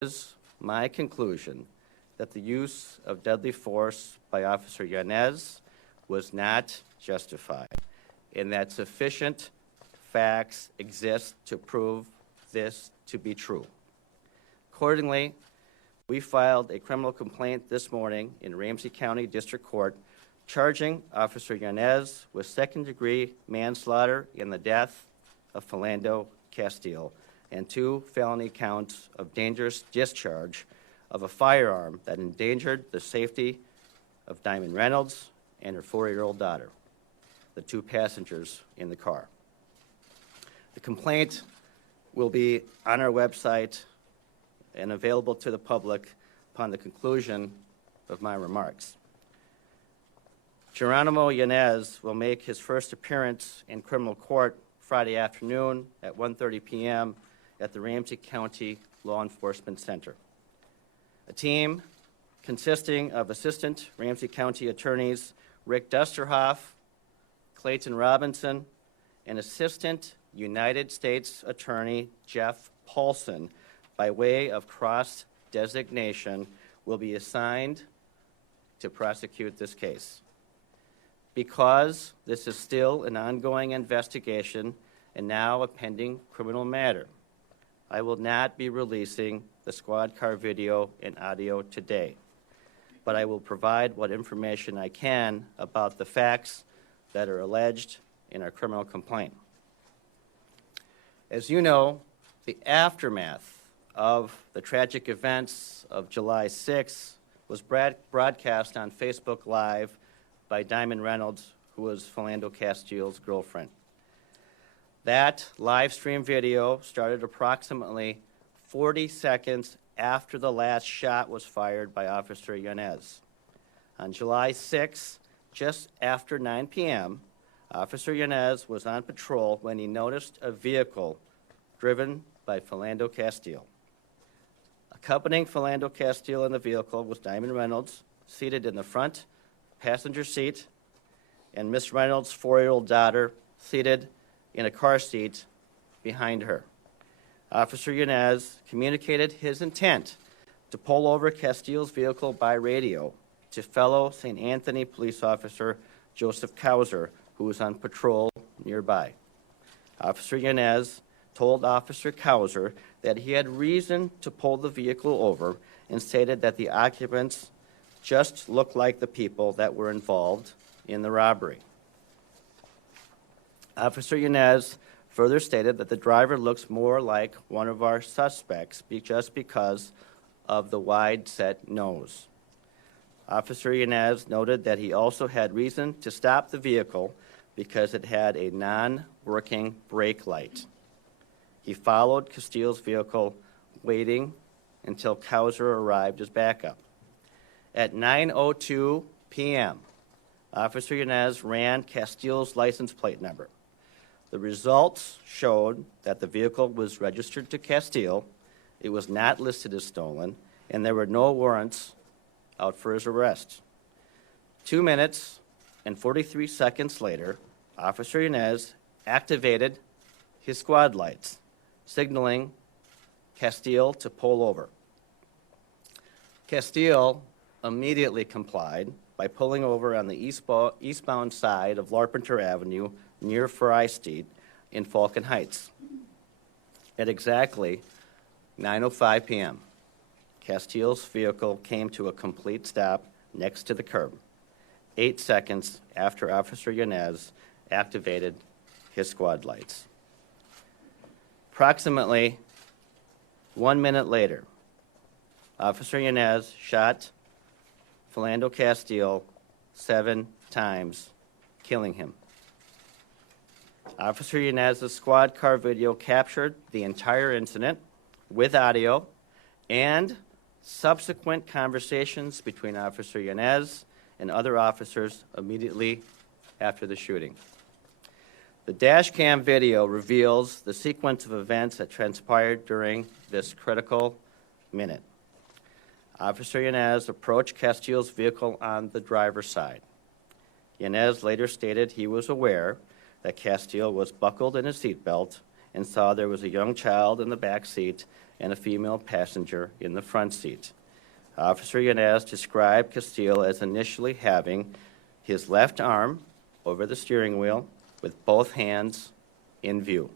is my conclusion that the use of deadly force by Officer Yanez was not justified, and that sufficient facts exist to prove this to be true. Accordingly, we filed a criminal complaint this morning in Ramsey County District Court charging Officer Yanez with second-degree manslaughter in the death of Philando Castile and 2 felony counts of dangerous discharge of a firearm that endangered the safety of Diamond Reynolds and her 4-year-old daughter, the 2 passengers in the car. The complaint will be on our website and available to the public upon the conclusion of my remarks. Geronimo Yanez will make his first appearance in criminal court Friday afternoon at 1:30 p.m. at the Ramsey County Law Enforcement Center. A team consisting of Assistant Ramsey County Attorneys Rick Dusterhoff, Clayton Robinson, and Assistant United States Attorney Jeff Paulson, by way of cross-designation, will be assigned to prosecute this case. Because this is still an ongoing investigation and now a pending criminal matter, I will not be releasing the squad car video and audio today, but I will provide what information I can about the facts that are alleged in our criminal complaint. As you know, the aftermath of the tragic events of July 6 was broadcast on Facebook Live by Diamond Reynolds, who was Philando Castile's girlfriend. That live stream video started approximately 40 seconds after the last shot was fired by Officer Yanez. On July 6, just after 9 p.m., Officer Yanez was on patrol when he noticed a vehicle driven by Philando Castile. Accompanying Philando Castile in the vehicle was Diamond Reynolds, seated in the front passenger seat, and Miss Reynolds' 4-year-old daughter seated in a car seat behind her. Officer Yanez communicated his intent to pull over Castile's vehicle by radio to fellow St. Anthony police officer Joseph Kauser, who was on patrol nearby. Officer Yanez told Officer Kauser that he had reason to pull the vehicle over and stated that the occupants just looked like the people that were involved in the robbery. Officer Yanez further stated that the driver looks more like one of our suspects just because of the wide-set nose. Officer Yanez noted that he also had reason to stop the vehicle because it had a non-working brake light. He followed Castile's vehicle, waiting until Kauser arrived as backup. At 9:02 p.m., Officer Yanez ran Castile's license plate number. The results showed that the vehicle was registered to Castile, it was not listed as stolen, and there were no warrants out for his arrest. 2 minutes and 43 seconds later, Officer Yanez activated his squad lights, signaling Castile to pull over. Castile immediately complied by pulling over on the eastbound side of Larpenteur Avenue near Fry Street in Falcon Heights. At exactly 9:05 p.m., Castile's vehicle came to a complete stop next to the curb, 8 seconds after Officer Yanez activated his squad lights. Approximately 1 minute later, Officer Yanez shot Philando Castile 7 times, killing him. Officer Yanez's squad car video captured the entire incident with audio and subsequent conversations between Officer Yanez and other officers immediately after the shooting. The dash cam video reveals the sequence of events that transpired during this critical minute. Officer Yanez approached Castile's vehicle on the driver's side. Yanez later stated he was aware that Castile was buckled in his seatbelt and saw there was a young child in the back seat and a female passenger in the front seat. Officer Yanez described Castile as initially having his left arm over the steering wheel with both hands in view.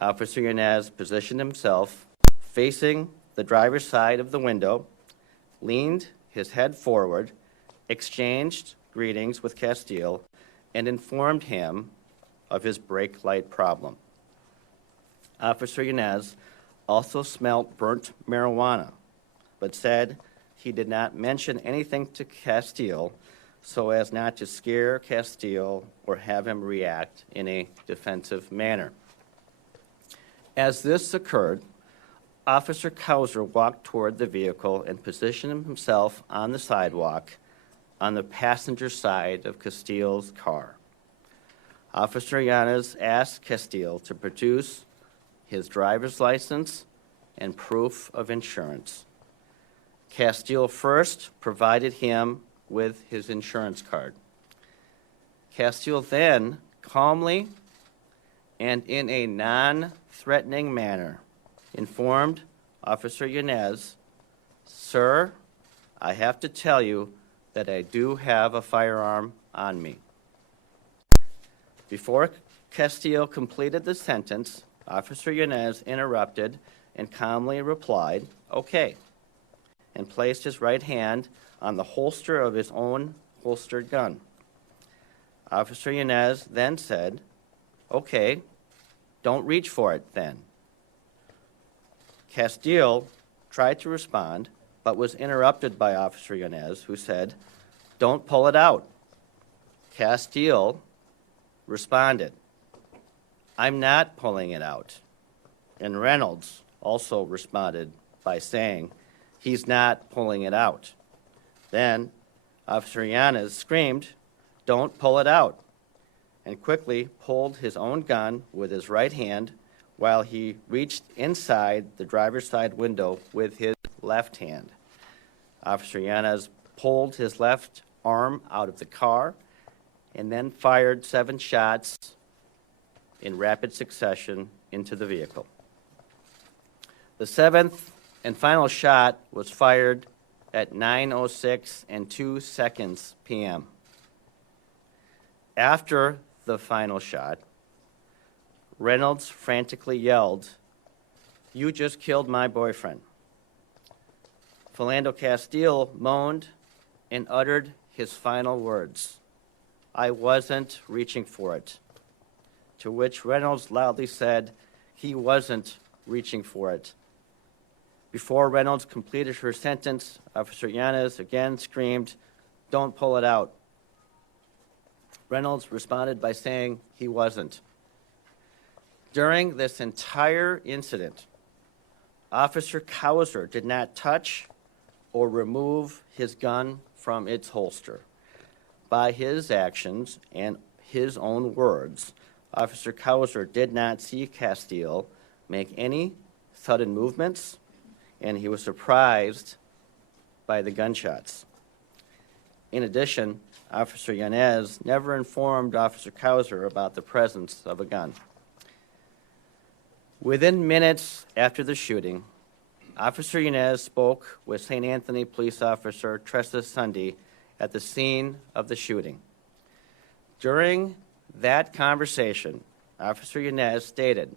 Officer Yanez positioned himself facing the driver's side of the window, leaned his head forward, exchanged greetings with Castile, and informed him of his brake light problem. Officer Yanez also smelt burnt marijuana, but said he did not mention anything to Castile so as not to scare Castile or have him react in a defensive manner. As this occurred, Officer Kauser walked toward the vehicle and positioned himself on the sidewalk on the passenger side of Castile's car. Officer Yanez asked Castile to produce his driver's license and proof of insurance. Castile first provided him with his insurance card. Castile then calmly and in a non-threatening manner informed Officer Yanez, "Sir, I have to tell you that I do have a firearm on me." Before Castile completed the sentence, Officer Yanez interrupted and calmly replied, "Okay," and placed his right hand on the holster of his own holstered gun. Officer Yanez then said, "Okay, don't reach for it then." Castile tried to respond, but was interrupted by Officer Yanez, who said, "Don't pull it out." Castile responded, "I'm not pulling it out." And Reynolds also responded by saying, "He's not pulling it out." Then Officer Yanez screamed, "Don't pull it out," and quickly pulled his own gun with his right hand while he reached inside the driver's side window with his left hand. Officer Yanez pulled his left arm out of the car and then fired 7 shots in rapid succession into the vehicle. The 7th and final shot was fired at 9:06 p.m. After the final shot, Reynolds frantically yelled, "You just killed my boyfriend." Philando Castile moaned and uttered his final words, "I wasn't reaching for it," to which Reynolds loudly said he wasn't reaching for it. Before Reynolds completed her sentence, Officer Yanez again screamed, "Don't pull it out." Reynolds responded by saying he wasn't. During this entire incident, Officer Kauser did not touch or remove his gun from its holster. By his actions and his own words, Officer Kauser did not see Castile make any sudden movements, and he was surprised by the gunshots. In addition, Officer Yanez never informed Officer Kauser about the presence of a gun. Within minutes after the shooting, Officer Yanez spoke with St. Anthony Police Officer Tressa Sunday at the scene of the shooting. During that conversation, Officer Yanez stated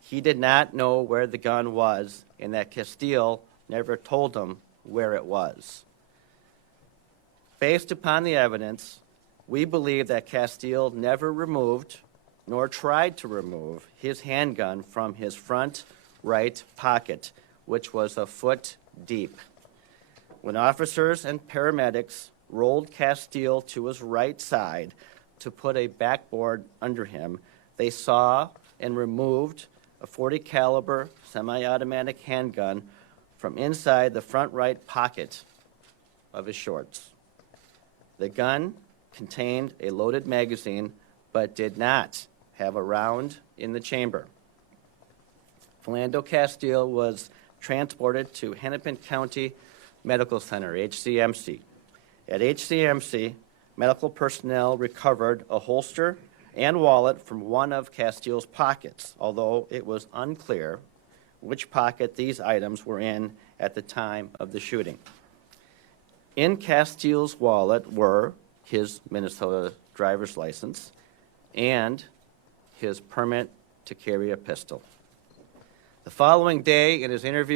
he did not know where the gun was and that Castile never told him where it was. Based upon the evidence, we believe that Castile never removed nor tried to remove his handgun from his front right pocket, which was a foot deep. When officers and paramedics rolled Castile to his right side to put a backboard under him, they saw and removed a .40 caliber semi-automatic handgun from inside the front right pocket of his shorts. The gun contained a loaded magazine but did not have a round in the chamber. Philando Castile was transported to Hennepin County Medical Center, HCMC. At HCMC, medical personnel recovered a holster and wallet from one of Castile's pockets, although it was unclear which pocket these items were in at the time of the shooting. In Castile's wallet were his Minnesota driver's license and his permit to carry a pistol. The following day, in his interview